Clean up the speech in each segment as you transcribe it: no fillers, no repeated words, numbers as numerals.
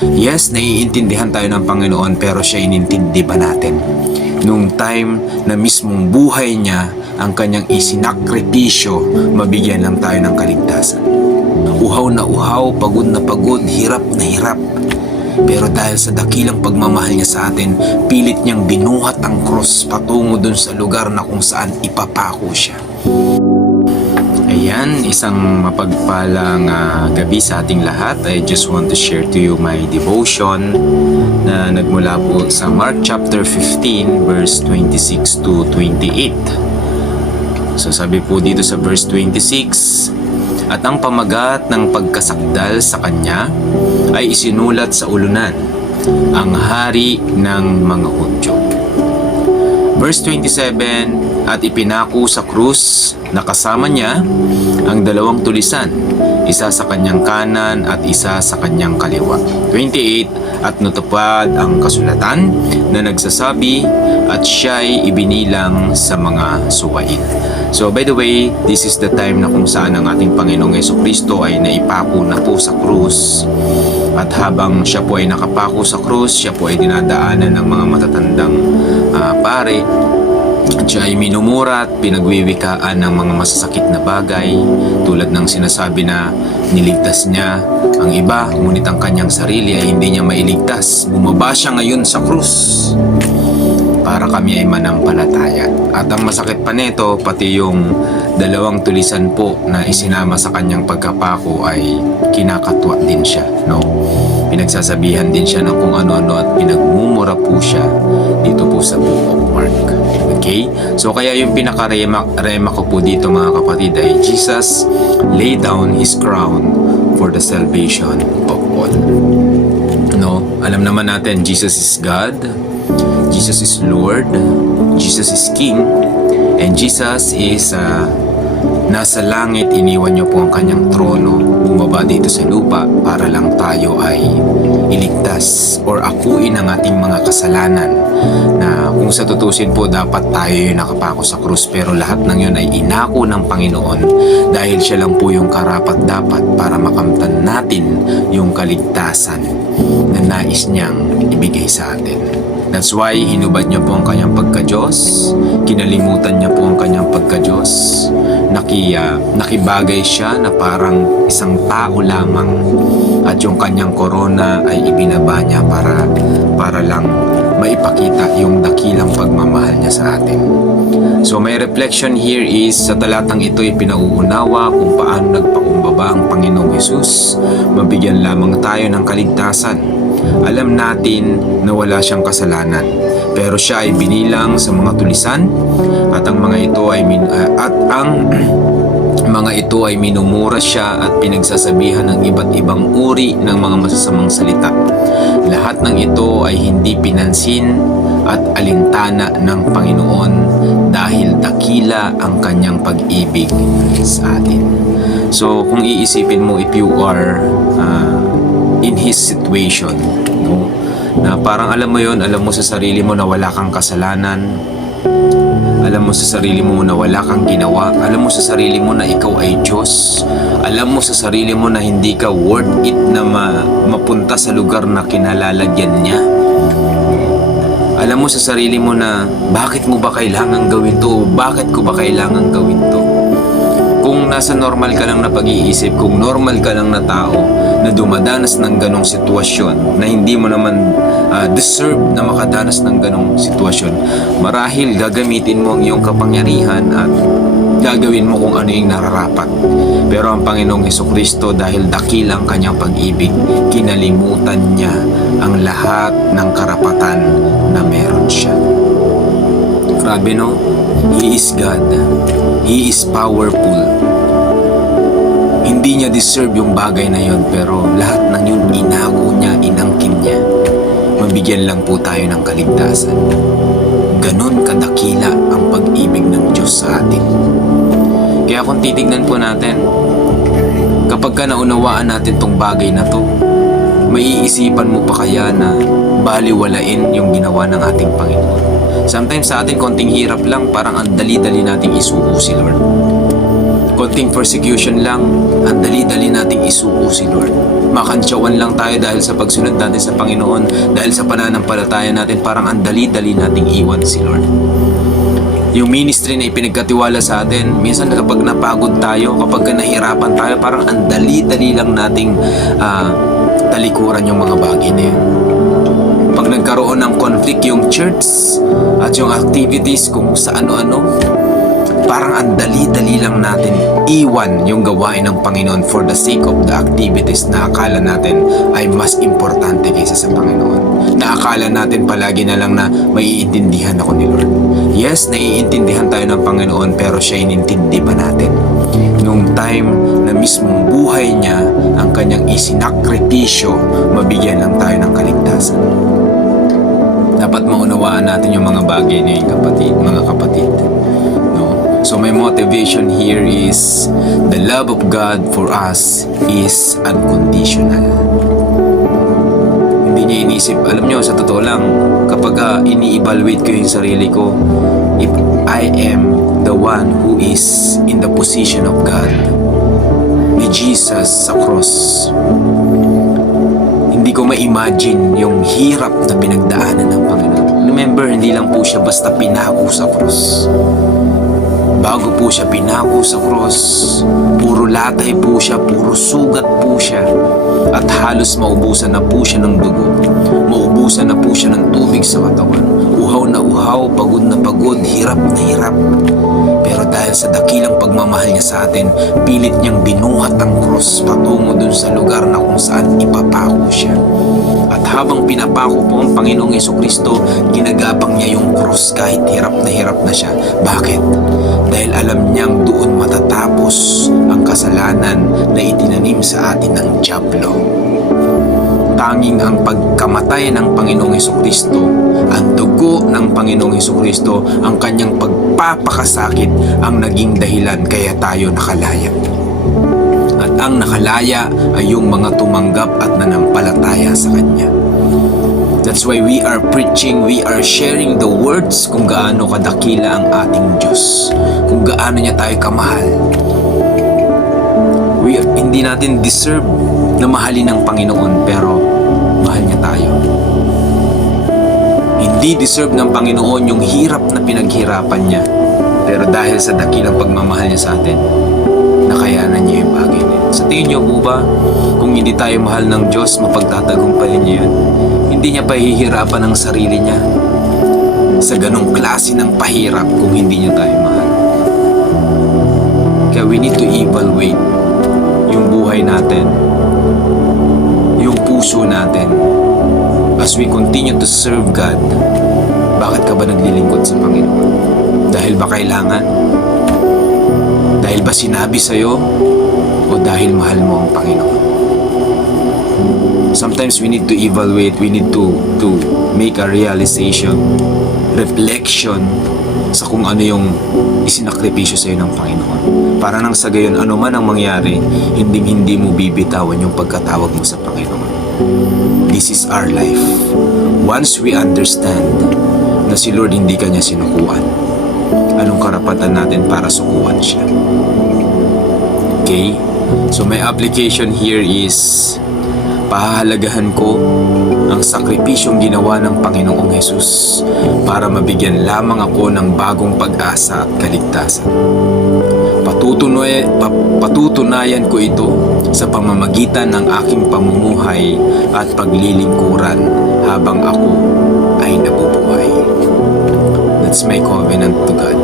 Yes, naiintindihan tayo ng Panginoon, pero siya inintindi ba natin? Nung time na mismong buhay niya ang kanyang isinakripisyo, mabigyan lang tayo ng kaligtasan. Uhaw na uhaw, pagod na pagod, hirap na hirap. Pero dahil sa dakilang pagmamahal niya sa atin, pilit niyang binuhat ang cross patungo dun sa lugar na kung saan ipapako siya. Ayan, isang mapagpalang gabi sa ating lahat. I just want to share to you my devotion na nagmula po sa Mark chapter 15 verse 26 to 28. So sabi po dito sa verse 26, "At ang pamagat ng pagkasakdal sa kanya ay isinulat sa ulunan, ang hari ng mga Hudyo." Verse 27, "At ipinako sa krus na kasama niya ang dalawang tulisan, isa sa kanyang kanan at isa sa kanyang kaliwa." 28, "At natupad ang kasulatan na nagsasabi at siya'y ibinilang sa mga suwain." So by the way, this is the time na kung saan ang ating Panginoong Jesucristo ay naipako na po sa krus. At habang siya po ay nakapako sa krus, siya po ay dinadaanan ng mga matatandang pare. At siya ay minumura at pinagwiwikaan ng mga masasakit na bagay, tulad ng sinasabi na niligtas niya ang iba, ngunit ang kanyang sarili ay hindi niya mailigtas. Bumaba siya ngayon sa krus para kami ay manampalataya. At ang masakit pa nito, pati yung dalawang tulisan po na isinama sa kanyang pagkapako ay kinakatwa din siya, no? Pinagsasabihan din siya ng kung ano-ano at pinagmumura po siya dito po sa Book of Mark. Okay? So kaya yung pinaka-rema ko po dito mga kapatid ay Jesus laid down His crown for the salvation of all. No? Alam naman natin, Jesus is God, Jesus is Lord, Jesus is King, and Jesus is nasa langit. Iniwan niyo po ang kanyang trono, bumaba dito sa lupa para lang tayo ay iligtas or akuin ang ating mga kasalanan, na kung sa tutusin po dapat tayo yung nakapako sa krus, pero lahat ng yun ay inako ng Panginoon dahil siya lang po yung karapat dapat para makamtan natin yung kaligtasan na nais niyang ibigay sa atin. That's why hinubad niya po ang kanyang pagka-Diyos, kinalimutan niya po ang kanyang pagka-Diyos, nakibagay siya na parang isang tao lamang, at yung kanyang korona ay ibinaba niya para lang maipakita yung dakilang pagmamahal niya sa atin. So my reflection here is, sa talatang ito ay pinauunawa kung paano nagpakumbaba ang Panginoong Hesus, mabigyan lamang tayo ng kaligtasan. Alam natin na wala siyang kasalanan, pero siya ay binilang sa mga tulisan, at ang mga ito ay minumura siya at pinagsasabihan ng iba't ibang uri ng mga masasamang salita. Lahat ng ito ay hindi pinansin at alintana ng Panginoon dahil dakila ang kanyang pag-ibig sa atin. So kung iisipin mo, if you are in His situation, no? Na parang alam mo sa sarili mo na wala kang kasalanan, alam mo sa sarili mo na wala kang ginawa, alam mo sa sarili mo na ikaw ay Diyos, alam mo sa sarili mo na hindi ka worth it na mapunta sa lugar na kinalalagyan niya. Alam mo sa sarili mo na bakit mo ba kailangan gawin to, bakit ko ba kailangan gawin to. Kung nasa normal ka lang na pag-iisip, kung normal ka lang na tao na dumadanas ng ganong sitwasyon, na hindi mo naman deserve na makadanas ng ganong sitwasyon, marahil gagamitin mo ang iyong kapangyarihan at gagawin mo kung ano yung nararapat. Pero ang Panginoong Jesucristo, dahil dakilang kanyang pag-ibig, kinalimutan niya ang lahat ng karapatan na meron siya. Grabe, no? He is God. He is powerful. Hindi niya deserve yung bagay na yon, pero lahat ng yun inako niya, inangkin niya. Mabigyan lang po tayo ng kaligtasan. Ganon kadakila ang pag-ibig ng Diyos sa atin. Kaya kung titignan po natin, kapag ka naunawaan natin tong bagay na to, maiisipan mo pa kaya na baliwalain yung ginawa ng ating Panginoon? Sometimes sa atin konting hirap lang, parang ang dali-dali nating isuko si Lord. konting persecution lang, ang dali-dali nating isuko si Lord. Makantsawan lang tayo dahil sa pagsunod natin sa Panginoon, dahil sa pananampalataya natin, parang ang dali-dali nating iwan si Lord. Yung ministry na ipinagkatiwala sa atin, minsan kapag napagod tayo, kapag nahirapan tayo, parang ang dali-dali lang nating talikuran yung mga bagay na yun. Pag nagkaroon ng conflict yung church at yung activities kung sa ano-ano, parang ang dali-dali lang natin iwan yung gawain ng Panginoon for the sake of the activities na akala natin ay mas importante kaysa sa Panginoon. Na akala natin palagi na lang na maiintindihan ako ni Lord. Yes, naiintindihan tayo ng Panginoon, pero siya inintindi ba natin? Nung time na mismong buhay niya ang kanyang isinakripisyo, mabigyan lang tayo ng kaligtasan. Dapat maunawaan natin yung mga bagay na yun, mga kapatid. So my motivation here is the love of God for us is unconditional. Hindi niya inisip, alam niyo, sa totoo lang, kapag ini-evaluate ko yung sarili ko, if I am the one who is in the position of God, ni Jesus sa cross, hindi ko ma-imagine yung hirap na pinagdaanan ng Panginoon. Remember, hindi lang po siya basta pinako sa cross. Bago po siya pinako sa cross, puro latay po siya, puro sugat po siya. At halos maubusan na po siya ng dugo. Maubusan na po siya ng tubig sa katawan. Uhaw na uhaw, pagod na pagod, hirap na hirap. Pero dahil sa dakilang pagmamahal niya sa atin, pilit niyang binuhat ang cross patungo dun sa lugar na kung saan ipapako siya. At habang pinapako po ang Panginoong Jesucristo, ginagapang niya yung cross kahit hirap na siya. Bakit? Dahil alam niyang doon matatapos ang kasalanan na itinanim sa atin ng dyablo. Tanging ang pagkamatay ng Panginoong Jesucristo, ang dugo ng Panginoong Jesucristo, ang kanyang pagpapakasakit ang naging dahilan kaya tayo nakalaya. At ang nakalaya ay yung mga tumanggap at nanampalataya sa Kanya. That's why we are preaching, we are sharing the words kung gaano kadakila ang ating Diyos, kung gaano niya tayo kamahal. Hindi natin deserve na mahalin ng Panginoon, pero mahal niya tayo. Hindi deserve ng Panginoon yung hirap na pinaghirapan niya, pero dahil sa dakilang pagmamahal niya sa atin, nakayanan niya yung bagay na yun. Sa tingin niyo po ba, kung hindi tayo mahal ng Diyos, mapagtatagumpayan niya yun? Hindi niya pahihirapan ang sarili niya sa ganong klase ng pahirap kung hindi niya tayo mahal. Kaya we need to evaluate yung buhay natin, yung puso natin. As we continue to serve God, bakit ka ba naglilingkod sa Panginoon? Dahil ba kailangan? Dahil ba sinabi sa'yo? O dahil mahal mo ang Panginoon? Sometimes we need to evaluate, we need to make a realization, reflection sa kung ano yung isinakripisyo sa'yo ng Panginoon. Para nang sa gayon, ano man ang mangyari, hindi mo bibitawan yung pagkatawag mo sa Panginoon. This is our life. Once we understand na si Lord hindi ka niya sinukuan, anong karapatan natin para sukuan siya? Okay? So my application here is pahahalagahan ko ang sakripisyong ginawa ng Panginoong Hesus para mabigyan lamang ako ng bagong pag-asa at kaligtasan. Patutunayan ko ito sa pamamagitan ng aking pamumuhay at paglilingkuran habang ako ay nabubuhay. That's my covenant to God.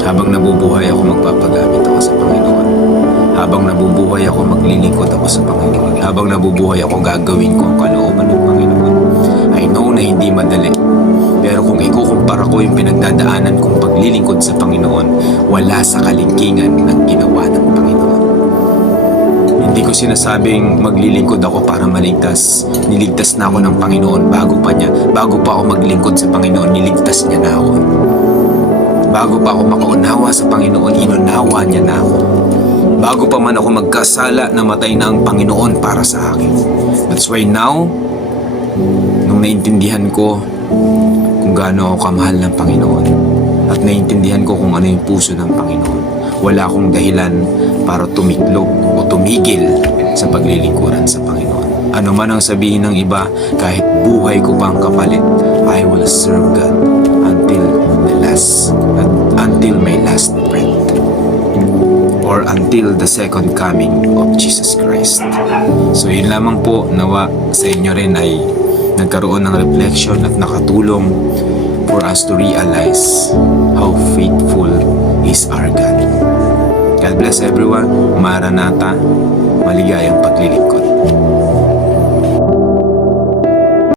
Habang nabubuhay ako, magpapagamit ako sa Panginoon. Habang nabubuhay ako, maglilingkod ako sa Panginoon. Habang nabubuhay ako, gagawin ko ang kalooban ng Panginoon. I know na hindi madali. Pero kung ikukumpara ko yung pinagdadaanan kong paglilingkod sa Panginoon, wala sa kalingkingan ng ginawa ng Panginoon. Hindi ko sinasabing maglilingkod ako para maligtas. Niligtas na ako ng Panginoon bago pa ako maglingkod sa Panginoon, niligtas niya na ako. Bago pa ako makaunawa sa Panginoon, inunawa niya na ako. Bago pa man ako magkasala, namatay na ang Panginoon para sa akin. That's why now, nung naintindihan ko kung gaano ako kamahal ng Panginoon at naintindihan ko kung ano yung puso ng Panginoon, wala akong dahilan para tumiklop o tumigil sa paglilingkuran sa Panginoon. Ano man ang sabihin ng iba, kahit buhay ko pang kapalit, I will serve God until my last breath, or until the second coming of Jesus Christ. So yun lamang po, nawa sa inyo rin ay nagkaroon ng reflection at nakatulong for us to realize how faithful is our God. God bless everyone. Maranatha. Maligayang paglilingkod.